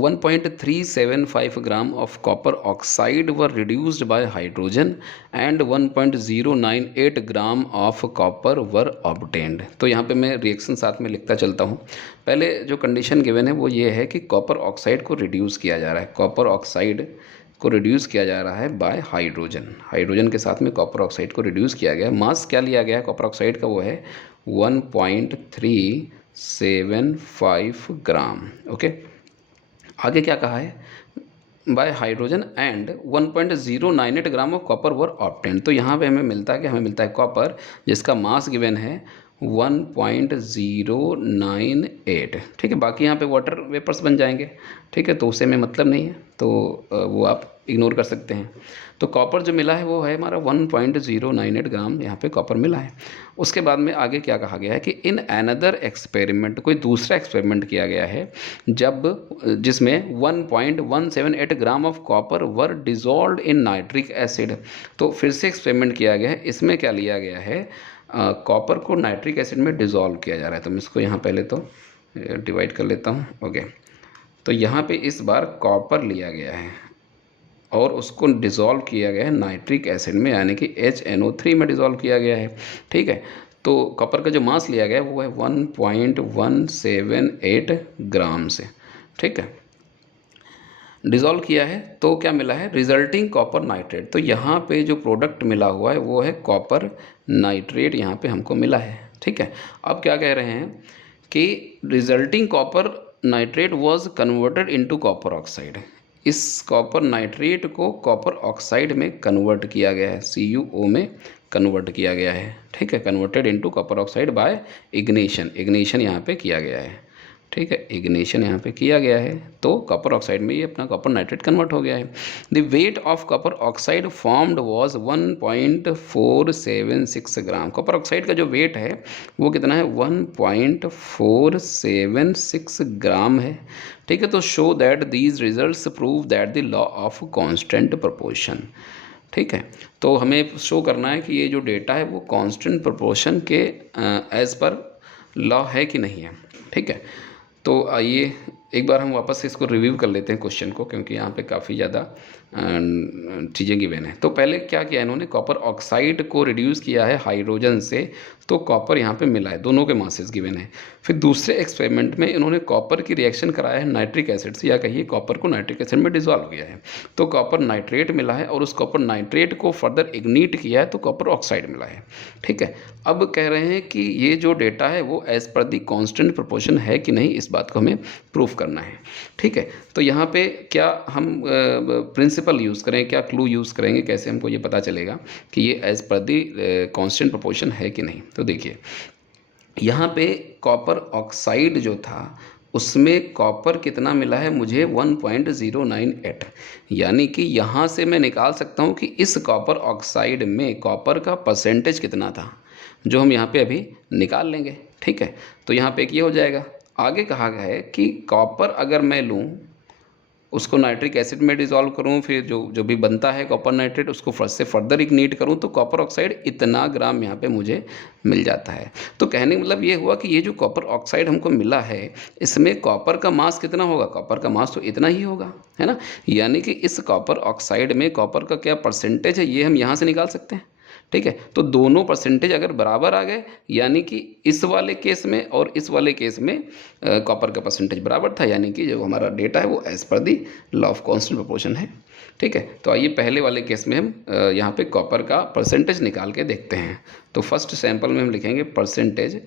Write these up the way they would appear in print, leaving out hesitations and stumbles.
1.375 gram of copper oxide were reduced by hydrogen and 1.098 gram of copper were obtained. तो यहाँ पे मैं reaction साथ में लिखता चलता हूँ। पहले जो कंडीशन गिवन है वो ये है कि कॉपर ऑक्साइड को रिड्यूस किया जा रहा है, कॉपर ऑक्साइड को रिड्यूस किया जा रहा है बाय हाइड्रोजन। हाइड्रोजन के साथ में कॉपर ऑक्साइड को रिड्यूस किया गया है। मास क्या लिया गया है कॉपर ऑक्साइड का, वो है 1.375 ग्राम। ओके, आगे क्या कहा है, bye hydrogen and 1.098 gram of copper were obtained. तो यहाँ पे हमें मिलता है कि हमें मिलता है कॉपर जिसका मास गिवन है 1.098। ठीक है, बाकी यहाँ पे वाटर वेपर्स बन जाएंगे। ठीक है, तो उससे में मतलब नहीं है, तो वो आप इग्नोर कर सकते हैं। तो कॉपर जो मिला है वो है हमारा 1.098 ग्राम यहाँ पे कॉपर मिला है। उसके बाद में आगे क्या कहा गया है कि इन अनदर एक्सपेरिमेंट, कोई दूसरा एक्सपेरिमेंट किया गया है जिसमें 1.178 gram of copper were dissolved in nitric acid. तो फिर से एक्सपेरिमेंट किया गया है, इसमें क्या लिया गया है, कॉपर को नाइट्रिक एसिड में डिज़ोल्व किया जा रहा है। तो मैं इसको यहाँ पहले तो डिवाइड कर लेता हूँ। ओके, तो यहाँ पे इस बार कॉपर लिया गया है और उसको डिज़ोल्व किया गया है नाइट्रिक एसिड में, यानी कि HNO3 में डिज़ोल्व किया गया है। ठीक है, तो कॉपर का जो मास लिया गया है वो है 1.178 ग्राम से। ठीक है, डिज़ोल्व किया है तो क्या मिला है, रिजल्टिंग कॉपर नाइट्रेट। तो यहाँ पे जो प्रोडक्ट मिला हुआ है वो है कॉपर नाइट्रेट, यहाँ पे हमको मिला है। ठीक है, अब क्या कह रहे हैं कि resulting copper nitrate was converted into copper oxide. इस कॉपर नाइट्रेट को कॉपर ऑक्साइड में कन्वर्ट किया गया है, CuO में कन्वर्ट किया गया है। ठीक है, converted into copper oxide by ignition. Ignition यहाँ पे किया गया है। ठीक है, इग्निशन यहाँ पे किया गया है, तो कॉपर ऑक्साइड में ये अपना कॉपर नाइट्रेट कन्वर्ट हो गया है। The weight of copper oxide formed was 1.476 gram. Copper oxide का जो वेट है वो कितना है, 1.476 ग्राम है। ठीक है, तो show that these results prove that the law of constant proportion. ठीक है, तो हमें शो करना है कि ये जो डेटा है वो कांस्टेंट प्रोपोर्शन के एज पर लॉ है कि नहीं है। ठीक है, तो आइए एक बार हम वापस से इसको रिव्यू कर लेते हैं क्वेश्चन को, क्योंकि यहाँ पे काफ़ी ज़्यादा चीज़ें गिवन है। तो पहले क्या किया इन्होंने, कॉपर ऑक्साइड को रिड्यूस किया है हाइड्रोजन से, तो कॉपर यहाँ पे मिला है, दोनों के मासेस गिवन है। फिर दूसरे एक्सपेरिमेंट में इन्होंने कॉपर की रिएक्शन कराया है नाइट्रिक एसिड से, या कहिए कॉपर को नाइट्रिक एसिड में डिजॉल्व किया है, तो कॉपर नाइट्रेट मिला है, और उस कॉपर नाइट्रेट को फर्दर इग्नीट किया है तो कॉपर ऑक्साइड मिला है। ठीक है, अब कह रहे हैं कि ये जो डेटा है वो एज पर दी कांस्टेंट प्रोपोर्शन है कि नहीं, इस बात को हमें प्रूफ करना है। ठीक है, तो यहाँ पे क्या हम प्रिंसिपल यूज़ करें, क्या क्लू यूज़ करेंगे, कैसे हमको ये पता चलेगा कि ये एज पर दी कांस्टेंट प्रोपोर्शन है कि नहीं। तो देखिए यहाँ पे कॉपर ऑक्साइड जो था उसमें कॉपर कितना मिला है मुझे, 1.098, यानी कि यहाँ से मैं निकाल सकता हूँ कि इस कॉपर ऑक्साइड में कॉपर का परसेंटेज कितना था, जो हम यहाँ पे अभी निकाल लेंगे। ठीक है, तो यहाँ पे एक ये हो जाएगा। आगे कहा गया है कि कॉपर अगर मैं लूँ, उसको नाइट्रिक एसिड में डिज़ोल्व करूँ, फिर जो भी बनता है कॉपर नाइट्रेट उसको फर्स्ट से फर्दर इग्नीट करूँ, तो कॉपर ऑक्साइड इतना ग्राम यहाँ पे मुझे मिल जाता है। तो कहने का मतलब ये हुआ कि ये जो कॉपर ऑक्साइड हमको मिला है इसमें कॉपर का मास कितना होगा, कॉपर का मास तो इतना ही होगा, है ना। यानी कि इस कॉपर ऑक्साइड में कॉपर का क्या परसेंटेज है ये हम यहाँ से निकाल सकते हैं। ठीक है, तो दोनों परसेंटेज अगर बराबर आ गए, यानी कि इस वाले केस में और इस वाले केस में कॉपर का परसेंटेज बराबर था, यानी कि जो हमारा डेटा है वो as per the law of constant proportion है। ठीक है, तो आइए पहले वाले केस में हम यहाँ पे कॉपर का परसेंटेज निकाल के देखते हैं। तो फर्स्ट सैंपल में हम लिखेंगे परसेंटेज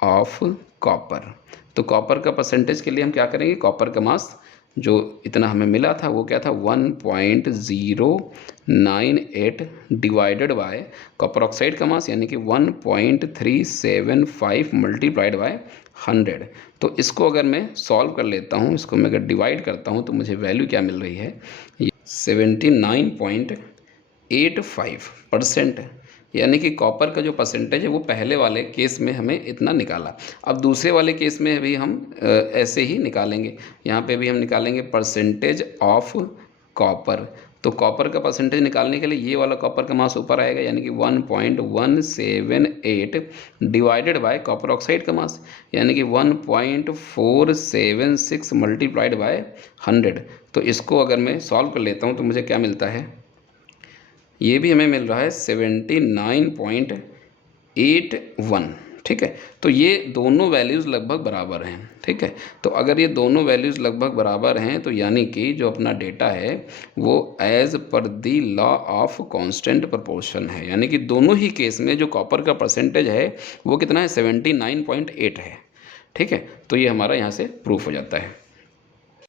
ऑफ कॉपर। तो कॉपर का परसेंटेज के लिए हम क्या करेंगे, कॉपर का मास जो इतना हमें मिला था वो क्या था, 1.098 डिवाइडेड बाय कॉपर ऑक्साइड का मास, यानी कि 1.375 मल्टीप्लाइड बाय 100। तो इसको अगर मैं सॉल्व कर लेता हूँ, इसको मैं अगर डिवाइड करता हूँ तो मुझे वैल्यू क्या मिल रही है, 79.85%, यानी कि कॉपर का जो परसेंटेज है वो पहले वाले केस में हमें इतना निकाला। अब दूसरे वाले केस में भी हम ऐसे ही निकालेंगे, यहाँ पे भी हम निकालेंगे परसेंटेज ऑफ कॉपर। तो तो कॉपर का परसेंटेज निकालने के लिए ये वाला कॉपर का मास ऊपर आएगा, यानी कि 1.178 डिवाइडेड बाय कॉपर ऑक्साइड का मास, यानी कि 1.476 मल्टीप्लाइड बाय 100। तो इसको अगर मैं सॉल्व कर लेता हूँ तो मुझे क्या मिलता है, ये भी हमें मिल रहा है 79.81। ठीक है, तो ये दोनों वैल्यूज़ लगभग बराबर हैं। ठीक है, तो अगर ये दोनों वैल्यूज़ लगभग बराबर हैं तो यानी कि जो अपना डेटा है वो as per the law of constant proportion है, यानी कि दोनों ही केस में जो कॉपर का परसेंटेज है वो कितना है, 79.8 है। ठीक है, तो ये हमारा यहाँ से प्रूफ हो जाता है।